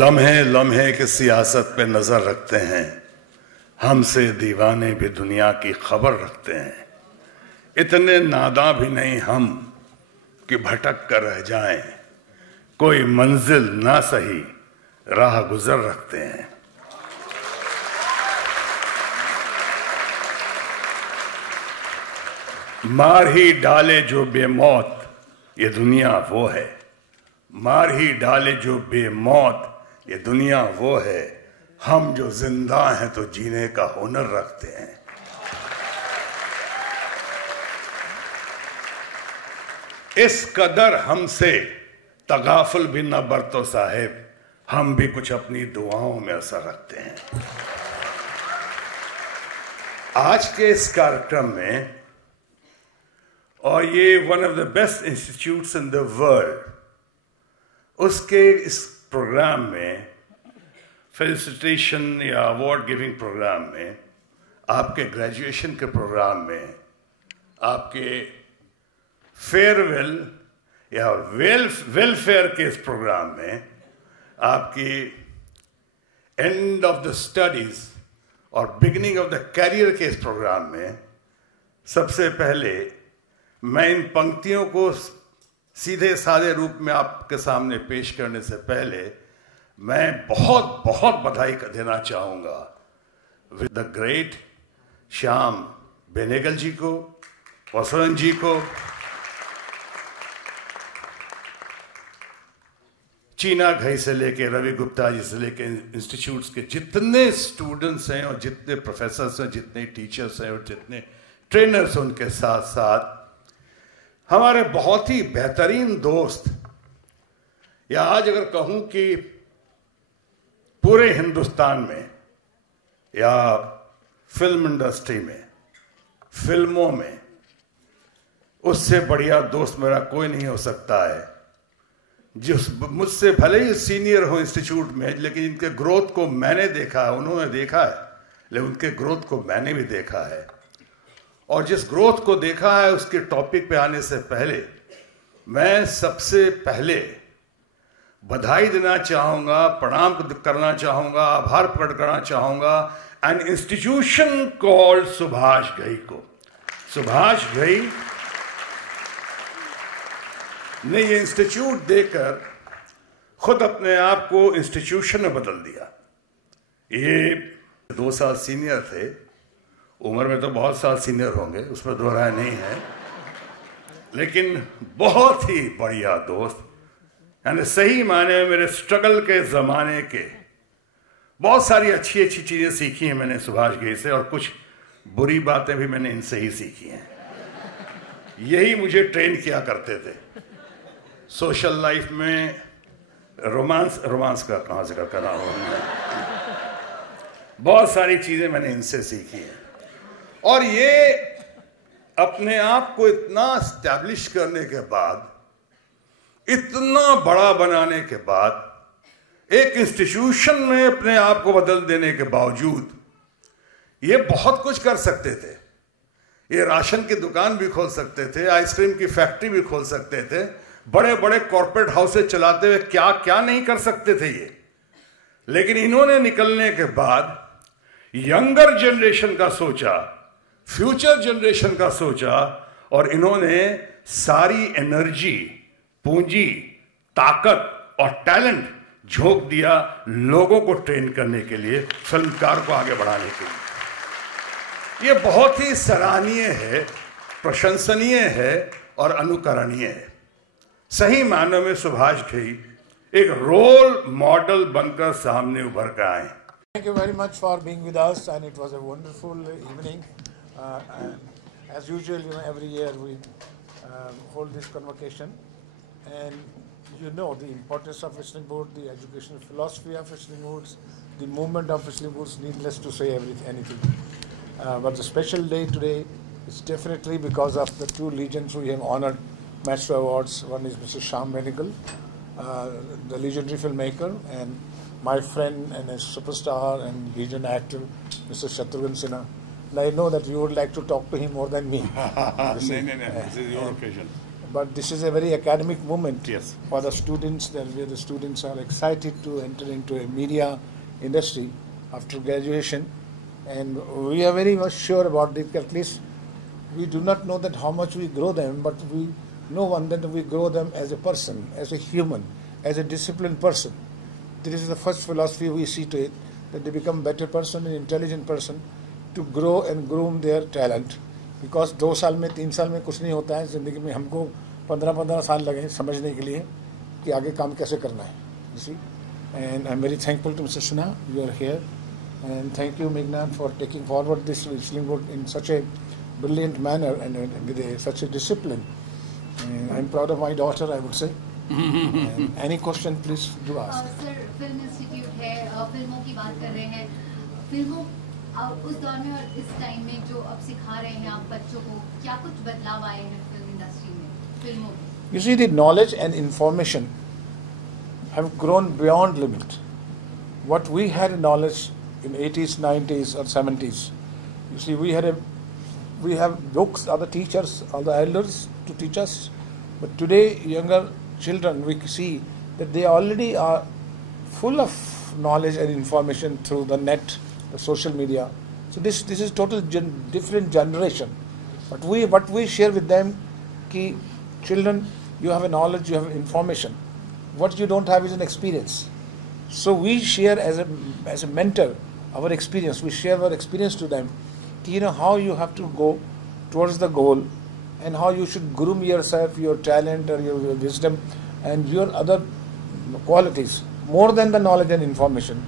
लम्हे लम्हे की सियासत पे नजर रखते हैं, हमसे दीवाने भी दुनिया की खबर रखते हैं। इतने नादां भी नहीं हम कि भटक कर रह जाएं, कोई मंजिल ना सही राह गुजर रखते हैं। मार ही डाले जो बेमौत ये दुनिया वो है, मार ही डाले जो बेमौत ये दुनिया वो है। हम जो जिंदा हैं तो जीने का हुनर रखते हैं। इस कदर हमसे तगाफुल भी न बरतो साहिब, हम भी कुछ अपनी दुआओं में असर रखते हैं। आज के इस कार्यक्रम में, और ये one of the best institutes in the world, उसके इस प्रोग्राम में, फेलिसिटेशन या अवार्ड गिविंग प्रोग्राम में, आपके ग्रेजुएशन के प्रोग्राम में, आपके फेयरवेल या वेलफेयर के इस प्रोग्राम में, आपकी एंड ऑफ द स्टडीज और बिगिनिंग ऑफ द कैरियर के इस प्रोग्राम में, सबसे पहले मैं इन पंक्तियों को सीधे साधे रूप में आपके सामने पेश करने से पहले मैं बहुत बहुत बधाई देना चाहूंगा with the great Shyam Benegal ji को, वसुंधरा जी को, चीना घई से लेके रवि गुप्ता जी से लेके इंस्टीट्यूट्स के जितने स्टूडेंट्स हैं और जितने प्रोफेसर्स हैं, जितने टीचर्स हैं और जितने ट्रेनर्स हैं, उनके साथ साथ हमारे बहुत ही बेहतरीन दोस्त, या आज अगर कहूं कि पूरे हिंदुस्तान में या फिल्म इंडस्ट्री में, फिल्मों में, उससे बढ़िया दोस्त मेरा कोई नहीं हो सकता है, जिस मुझसे भले ही सीनियर हो इंस्टीट्यूट में, लेकिन इनके ग्रोथ को मैंने देखा है, उन्होंने देखा है, लेकिन उनके ग्रोथ को मैंने भी देखा है। और जिस ग्रोथ को देखा है उसके टॉपिक पे आने से पहले मैं सबसे पहले बधाई देना चाहूंगा, प्रणाम करना चाहूंगा, आभार प्रकट करना चाहूंगा an institution called Subhash Ghai को। सुभाष घई ने ये इंस्टीट्यूट देकर खुद अपने आप को इंस्टीट्यूशन में बदल दिया। ये 2 साल सीनियर थे, उम्र में तो बहुत साल सीनियर होंगे, उसमें दो राय नहीं है, लेकिन बहुत ही बढ़िया दोस्त, यानी सही माने में मेरे स्ट्रगल के ज़माने के बहुत सारी अच्छी अच्छी चीज़ें सीखी हैं मैंने सुभाष घई से, और कुछ बुरी बातें भी मैंने इनसे ही सीखी हैं। यही मुझे ट्रेन किया करते थे सोशल लाइफ में। रोमांस का कहाँ जिक्र कर रहा हूँ, बहुत सारी चीज़ें मैंने इनसे सीखी हैं। और ये अपने आप को इतना स्टैब्लिश करने के बाद, इतना बड़ा बनाने के बाद, एक इंस्टीट्यूशन में अपने आप को बदल देने के बावजूद ये बहुत कुछ कर सकते थे। ये राशन की दुकान भी खोल सकते थे, आइसक्रीम की फैक्ट्री भी खोल सकते थे, बड़े बड़े कॉर्पोरेट हाउसेज चलाते हुए क्या क्या नहीं कर सकते थे ये। लेकिन इन्होंने निकलने के बाद यंगर जनरेशन का सोचा, फ्यूचर जनरेशन का सोचा, और इन्होंने सारी एनर्जी, पूंजी, ताकत और टैलेंट झोंक दिया लोगों को ट्रेन करने के लिए, फिल्मकार को आगे बढ़ाने के लिए। ये बहुत ही सराहनीय है, प्रशंसनीय है और अनुकरणीय है। सही मायनों में सुभाष घई एक रोल मॉडल बनकर सामने उभर कर आए। Thank you very much for being with us, and it was a wonderful evening. And as usual, every year we hold this convocation, and you know the importance of Whistling Woods, the educational philosophy of Whistling Woods, the movement of Whistling Woods. Needless to say anything, but the special day today is definitely because of the 2 legends we have honored Maestro Awards. One is Mr. Shyam Benegal, the legendary filmmaker, and my friend and a superstar and legend actor, Mr. Shatrughan Sinha. And I know that you would like to talk to him more than me. No, this is your occasion. but this is a very academic moment. Yes. For the students, where the students are excited to enter into a media industry after graduation, and we are very much sure about it. At least we do not know that how much we grow them, but we know one that we grow them as a person, as a human, as a disciplined person. This is the first philosophy we see to it, that they become better person, an intelligent person, to grow and groom their talent. Because 2 साल में 3 साल में कुछ नहीं होता है ज़िंदगी में, हमको 15-15 साल लगे समझने के लिए कि आगे काम कैसे करना है. You see, and I'm very thankful to Mr. Sinha, you are here, and thank you, Meghnad, for taking forward this Whistling Wood in such a brilliant manner and with such a discipline. And I'm proud of my daughter, I would say. And any question, please do ask. Sir, film institute है, फिल्मों की बात कर रहे हैं. फिल्मों उस दौर में और इस टाइम में जो अब सिखा रहे हैं आप बच्चों को, क्या कुछ बदलाव आए हैं फिल्म इंडस्ट्री में, फिल्मों में? You see, the knowledge and information have grown beyond limit. What we had knowledge in 80s, 90s or 70s, you see, we have books, other teachers, other elders to teach us. But today, younger children, we see that they already are full of knowledge and information through the net, the social media. So this is total different generation. But what we share with them, ki children, you have a knowledge, you have information. What you don't have is an experience. So we share as a mentor our experience. We share our experience to them. You know how you have to go towards the goal, and how you should groom yourself, your talent or your wisdom and your other qualities more than the knowledge and information.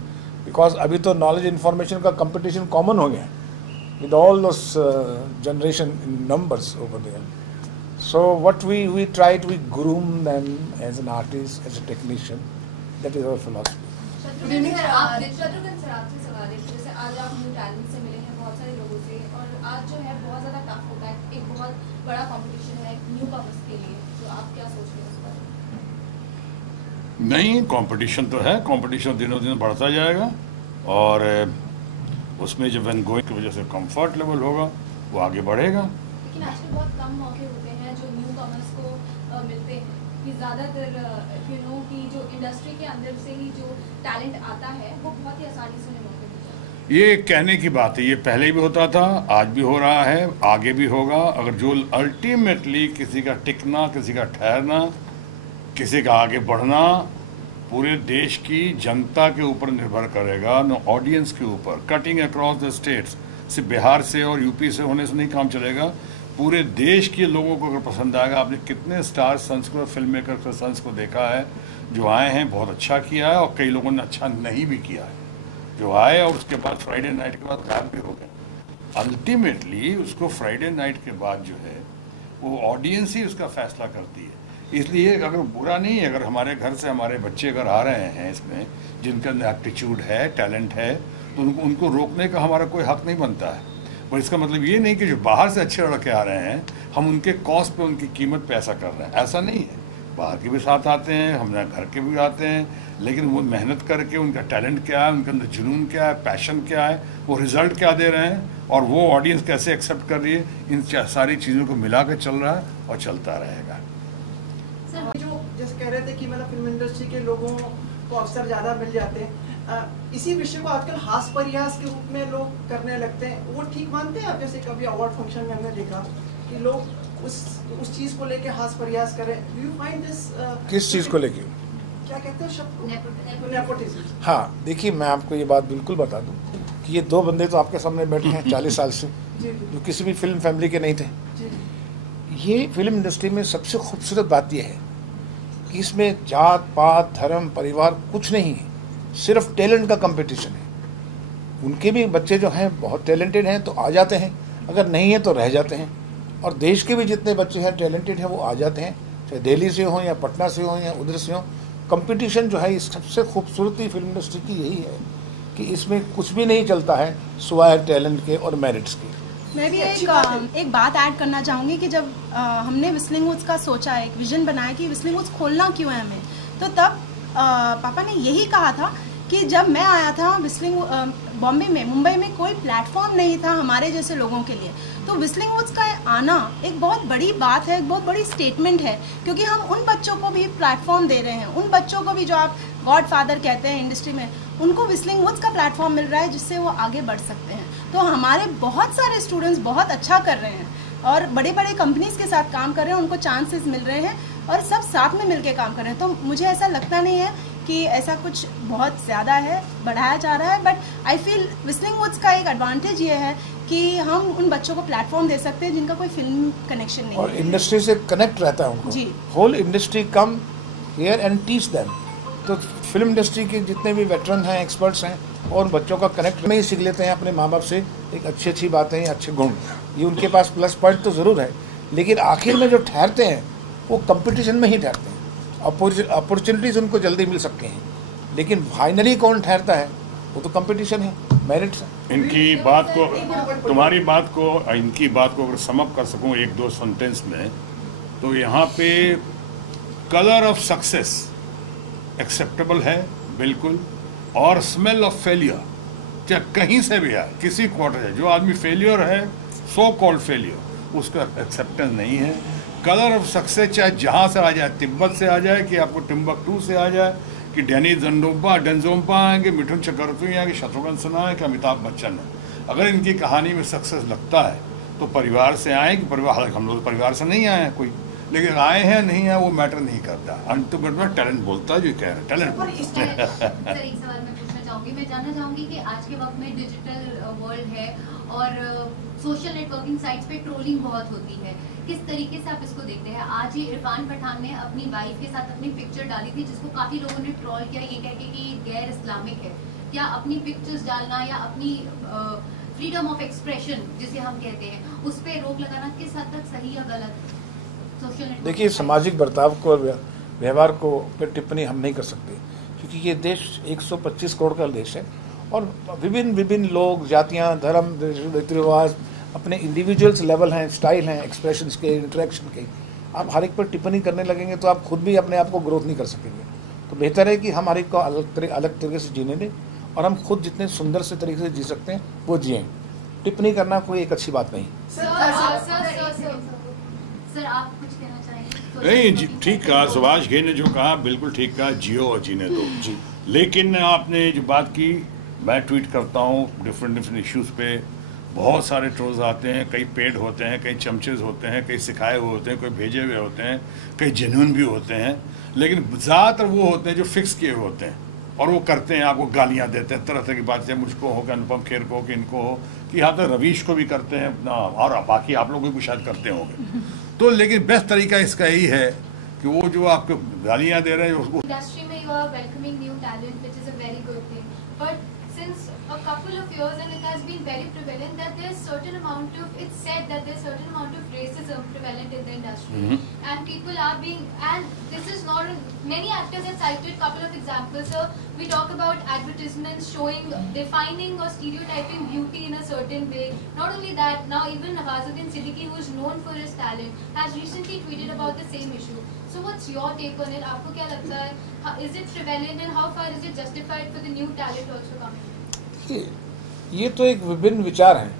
Because अभी तो knowledge information का competition common हो गया with all those generation in numbers over there. So what we try to groom them as an artist, as a technician. That is our philosophy. Shatrughan sir, आपसे सवाल है. जैसे आज आप न्यू टैलेंट से मिले हैं बहुत सारे लोगों से, और आज जो है बहुत ज़्यादा टफ होता है, एक बहुत बड़ा कंपटीशन है न्यू कमर्स के लिए, तो आप क्या सोच रहे हैं उस पर? नहीं, कंपटीशन तो है, कंपटीशन दिनों दिन बढ़ता जाएगा, और उसमें जब वन गोइंग की वजह से कंफर्ट लेवल होगा वो आगे बढ़ेगा. लेकिन आजकल बहुत कम मौके होते हैं जो न्यू कमर्स को मिलते हैं, कि ज़्यादातर कि जो इंडस्ट्री के अंदर से ही जो टैलेंट आता है वो बहुत ही आसानी से उन्हें मौके मिल जाते हैं. ये कहने की बात है, ये पहले भी होता था, आज भी हो रहा है, आगे भी होगा. अगर जो अल्टीमेटली किसी का टिकना, किसी का ठहरना, किसी का आगे बढ़ना पूरे देश की जनता के ऊपर निर्भर करेगा, न ऑडियंस के ऊपर. कटिंग अक्रॉस द स्टेट्स, सिर्फ बिहार से और यूपी से होने से नहीं काम चलेगा. पूरे देश के लोगों को अगर पसंद आएगा. आपने कितने स्टार सन्स को, फिल्म मेकर सन्स को देखा है जो आए हैं, बहुत अच्छा किया है, और कई लोगों ने अच्छा नहीं भी किया है जो आए और उसके बाद फ्राइडे नाइट के बाद गायब भी हो गए. अल्टीमेटली उसको फ्राइडे नाइट के बाद जो है वो ऑडियंस ही उसका फैसला करती है. इसलिए अगर बुरा नहीं है, अगर हमारे घर से हमारे बच्चे अगर आ रहे हैं इसमें, जिनके अंदर एप्टीट्यूड है, टैलेंट है, तो उनको रोकने का हमारा कोई हक नहीं बनता है. पर इसका मतलब ये नहीं कि जो बाहर से अच्छे लड़के आ रहे हैं हम उनके कॉस्ट पे, उनकी कीमत पे ऐसा कर रहे हैं. ऐसा नहीं है. बाहर के भी साथ आते हैं, हमारे घर के भी आते हैं, लेकिन वो मेहनत करके उनका टैलेंट क्या है, उनके अंदर जुनून क्या है, पैशन क्या है, वो रिजल्ट क्या दे रहे हैं, और वो ऑडियंस कैसे एक्सेप्ट कर रही है, इन सारी चीज़ों को मिला कर चल रहा है और चलता रहेगा. सर, जो जैसे कह रहे थे कि मतलब फिल्म इंडस्ट्री के लोगों को अवसर ज़्यादा मिल जाते हैं, इसी विषय को आजकल हास परिहास के रूप में लोग करने लगते हैं, वो ठीक मानते हैं आप? जैसे कभी अवार्ड फंक्शन में हमने देखा कि लोग उस चीज़ को लेके हास परिहास करें. Do you find this? किस चीज़ को लेके? क्या कहते हैं शब्द? नेपोटिज्म. हाँ, देखिए मैं आपको ये बात बिल्कुल बता दूं कि ये 2 बंदे तो आपके सामने बैठे हैं 40 साल से, जो किसी भी फिल्म फैमिली के नहीं थे. ये फिल्म इंडस्ट्री में सबसे खूबसूरत बात यह है कि इसमें जात पात, धर्म, परिवार कुछ नहीं है, सिर्फ टैलेंट का कंपटीशन है. उनके भी बच्चे जो हैं बहुत टैलेंटेड हैं तो आ जाते हैं, अगर नहीं है तो रह जाते हैं. और देश के भी जितने बच्चे हैं टैलेंटेड हैं वो आ जाते हैं, चाहे दिल्ली से हों या पटना से हों या उधर से हों. कंपटीशन जो है, इस सबसे खूबसूरती फिल्म इंडस्ट्री की यही है कि इसमें कुछ भी नहीं चलता है सिवाय टैलेंट के और मेरिट्स के. मैं भी एक बात ऐड करना चाहूँगी कि जब हमने व्हिस्लिंग वुड्स का सोचा, एक विजन बनाया कि व्हिस्लिंग वुड्स खोलना क्यों है हमें, तो तब पापा ने यही कहा था कि जब मैं आया था व्हिस्लिंग बॉम्बे में, मुंबई में कोई प्लेटफॉर्म नहीं था हमारे जैसे लोगों के लिए। तो व्हिस्लिंग वुड्स का आना एक बहुत बड़ी बात है, एक बहुत बड़ी स्टेटमेंट है, क्योंकि हम उन बच्चों को भी प्लेटफॉर्म दे रहे हैं, उन बच्चों को भी जो आप गॉड फादर कहते हैं इंडस्ट्री में, उनको व्हिस्लिंग वुड्स का प्लेटफॉर्म मिल रहा है जिससे वो आगे बढ़ सकते हैं। तो हमारे बहुत सारे स्टूडेंट्स बहुत अच्छा कर रहे हैं और बड़े बड़े कंपनीज के साथ काम कर रहे हैं, उनको चांसेस मिल रहे हैं और सब साथ में मिलकर काम कर रहे हैं। तो मुझे ऐसा लगता नहीं है कि ऐसा कुछ बहुत ज़्यादा है, बढ़ाया जा रहा है। But I feel Whistling Woods का एक एडवांटेज ये है कि हम उन बच्चों को प्लेटफॉर्म दे सकते हैं जिनका कोई फिल्म कनेक्शन नहीं और है, इंडस्ट्री से कनेक्ट रहता है उनको। जी। Whole industry come here and teach them. तो फिल्म इंडस्ट्री के जितने भी वेटरन हैं, एक्सपर्ट्स हैं, और बच्चों का कनेक्ट में ही सीख लेते हैं अपने माँ बाप से एक अच्छी बातें, अच्छे गुण। ये उनके पास प्लस पॉइंट तो ज़रूर है, लेकिन आखिर में जो ठहरते हैं वो कंपटीशन में ही ठहरते हैं। अपॉर्चुनिटीज़ उनको जल्दी मिल सकती हैं, लेकिन फाइनली कौन ठहरता है वो तो कंपटीशन है, मेरिट है। इनकी बात को, तुम्हारी बात को, इनकी बात को अगर समअप कर सकूं एक दो सेंटेंस में, तो यहाँ पे कलर ऑफ सक्सेस एक्सेप्टेबल है बिल्कुल, और स्मेल ऑफ फेलियर चाहे कहीं से भी आए, किसी क्वार्टर है, जो आदमी फेलियर है, सो कॉल्ड फेलियर, उसका एक्सेप्टेंस नहीं है। कलर ऑफ सक्सेस चाहे जहाँ से आ जाए, तिब्बत से आ जाए कि आपको टिम्बकटू से आ जाए, कि डैनी डेंजोम्पा आएंगे, मिठुन चक्रवर्ती आएंगे, शत्रुघ्न सिन्हा है कि अमिताभ बच्चन है, अगर इनकी कहानी में सक्सेस लगता है तो परिवार से आए कि परिवार, हालांकि हम लोग परिवार से नहीं आए हैं कोई, लेकिन आए हैं नहीं आए वो मैटर नहीं करता। अंततः टैलेंट बोलता है, जो कह रहे हैं टैलेंट। सर एक सवाल मैं पूछना चाहूँगी, मैं जानना चाहूँगी कि आज के वक्त में डिजिटल वर्ल्ड है और सोशल नेटवर्किंग साइट्स पे ट्रोलिंग बहुत होती है, किस तरीके से आप इसको देखते हैं? आज ही इरफान पठान ने अपनी वाइफ के साथ अपनी पिक्चर डाली थी जिसको काफी लोगों ने ट्रोल किया ये कह के कि गैर इस्लामिक है। क्या अपनी पिक्चर्स डालना या अपनी फ्रीडम ऑफ एक्सप्रेशन जिसे हम कहते हैं उस पर रोक लगाना किस हद तक सही या गलत? सोशल नेटवर्क देखिए, सामाजिक बर्ताव को, व्यवहार को पर टिप्पणी हम नहीं कर सकते, क्योंकि ये देश 125 करोड़ का देश है और विभिन्न लोग, जातियाँ, धर्म, रीति रिवाज, अपने इंडिविजुअल्स लेवल हैं, स्टाइल हैं, एक्सप्रेशंस के, इंटरेक्शन के। आप हर एक पर टिप्पणी करने लगेंगे तो आप खुद भी अपने आप को ग्रोथ नहीं कर सकेंगे। तो बेहतर है कि हम हर एक को अलग तरीके से जीने दें और हम खुद जितने सुंदर से तरीके से जी सकते हैं वो जिएं। टिप्पणी करना कोई एक अच्छी बात नहीं। सर आप कुछ कहना चाहेंगे? नहीं, ठीक कहा सुभाष घे ने, जो कहा बिल्कुल ठीक कहा, जियो और जीने दो जी। लेकिन आपने जो बात की, मैं ट्वीट करता हूँ डिफरेंट इश्यूज़ पे, बहुत सारे ट्रोल्स आते हैं, कई पेड होते हैं, कई चमचेज होते हैं, कई सिखाए हुए होते हैं, कोई भेजे हुए होते हैं, कई जेन्युइन भी होते हैं, लेकिन ज़्यादातर वो होते हैं जो फिक्स किए हुए होते हैं और वो करते हैं, आपको गालियाँ देते हैं, तरह तरह की बातें, मुझको हो कि अनुपम खेर को, कि इनको हो, कि यहाँ तक रवीश को भी करते हैं और बाकी आप लोग भी शायद करते होंगे। तो लेकिन बेस्ट तरीका इसका यही है कि वो जो आपको गालियाँ दे रहे हैं उसको, इंडस्ट्री में you are welcoming new talent which is a very good thing, but since a couple of years and it has been very prevalent that there's certain amount of, it's said that there's certain amount of racism prevalent in the industry, and people are being, and this is not, many actors have cited couple of examples. So we talk about advertisements showing, defining or stereotyping beauty in a certain way. Not only that, now even Nawazuddin Siddiqui, who is known for his talent, has recently tweeted about the same issue. So what's your take on it? आपको क्या लगता है? Is it prevalent and how far is it justified for the new talent also coming? ये तो एक विभिन्न विचार हैं,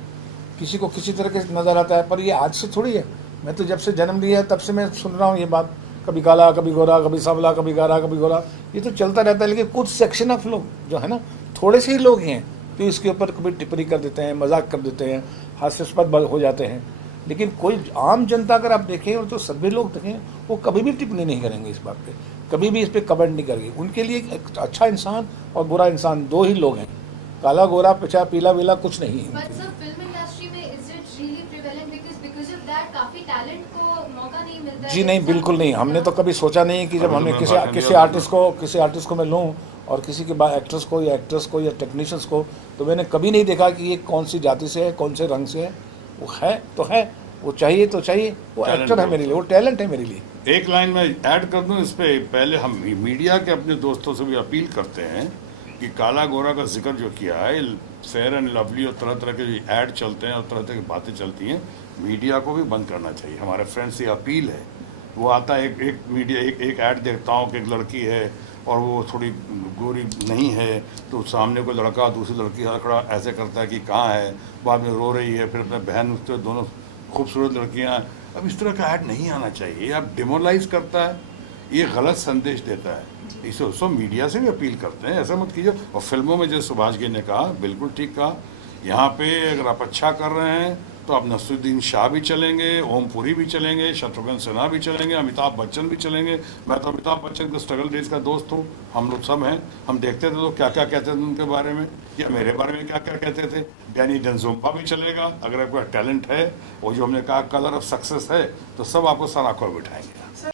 किसी को किसी तरह के नज़र आता है, पर ये आज से थोड़ी है। मैं तो जब से जन्म लिया है तब से मैं सुन रहा हूँ ये बात, कभी काला, कभी गोरा, कभी सांवला, कभी गारा, कभी गोरा, ये तो चलता रहता है। लेकिन कुछ सेक्शन ऑफ लोग जो है ना, थोड़े से ही लोग हैं तो इसके ऊपर कभी टिप्पणी कर देते हैं, मजाक कर देते हैं, हास्यास्पद हो जाते हैं। लेकिन कोई आम जनता अगर आप देखें और तो सभी लोग देखें, वो कभी भी टिप्पणी नहीं करेंगे इस बात पे, कभी भी इस पर कमेंट नहीं करेंगे। उनके लिए एक अच्छा इंसान और बुरा इंसान दो ही लोग हैं, काला गोरा पिछा पीला वीला कुछ नहीं है। But sir, film industry में is it really prevalent because of that काफी टैलेंट को मौका नहीं मिलता है? जी नहीं, बिल्कुल नहीं। हमने तो कभी सोचा नहीं कि जब हमने किसी आर्टिस्ट को मैं लूँ और किसी के बाद एक्ट्रेस को या एक्ट्रेस को या टेक्नीशियंस को, तो मैंने कभी नहीं देखा कि ये कौन सी जाति से है, कौन से रंग से है। वो है तो है, वो चाहिए तो चाहिए, वो एक्टर है मेरे लिए, वो टैलेंट है मेरे लिए। एक लाइन में ऐड कर दूं इस पे, पहले हम मीडिया के अपने दोस्तों से भी अपील करते हैं कि काला गोरा का जिक्र जो किया है, फेयर एंड लवली और तरह तरह के ऐड चलते हैं और तरह तरह की बातें चलती हैं, मीडिया को भी बंद करना चाहिए। हमारे फ्रेंड्स से अपील है, वो आता है एक मीडिया एक ऐड देखता हूँ कि एक लड़की है और वो थोड़ी गोरी नहीं है, तो सामने कोई लड़का दूसरी लड़की के खड़ा ऐसे करता है कि कहाँ है, बाद में रो रही है, फिर अपने बहन उससे दोनों खूबसूरत लड़कियाँ। अब इस तरह का ऐड नहीं आना चाहिए, ये आप डिमोरलाइज करता है, ये गलत संदेश देता है। इसे उसको मीडिया से भी अपील करते हैं, ऐसा मत कीजिए। और फिल्मों में जैसे सुभाष जी ने कहा, बिल्कुल ठीक कहा, यहाँ पे अगर आप अच्छा कर रहे हैं तो आप नसरुद्दीन शाह भी चलेंगे, ओम पुरी भी चलेंगे, शत्रुघ्न सिन्हा भी चलेंगे, अमिताभ बच्चन भी चलेंगे। मैं तो अमिताभ बच्चन के स्ट्रगल डेज का दोस्त हूँ, हम लोग सब हैं। हम देखते थे तो क्या क्या कहते थे उनके बारे में, या मेरे बारे में क्या क्या कहते थे। डैनी डेंजोम्पा भी चलेगा, अगर आपका टैलेंट है, और जो हमने कहा कलर ऑफ सक्सेस है, तो सब आपको सर आंखों में बिठाएंगे।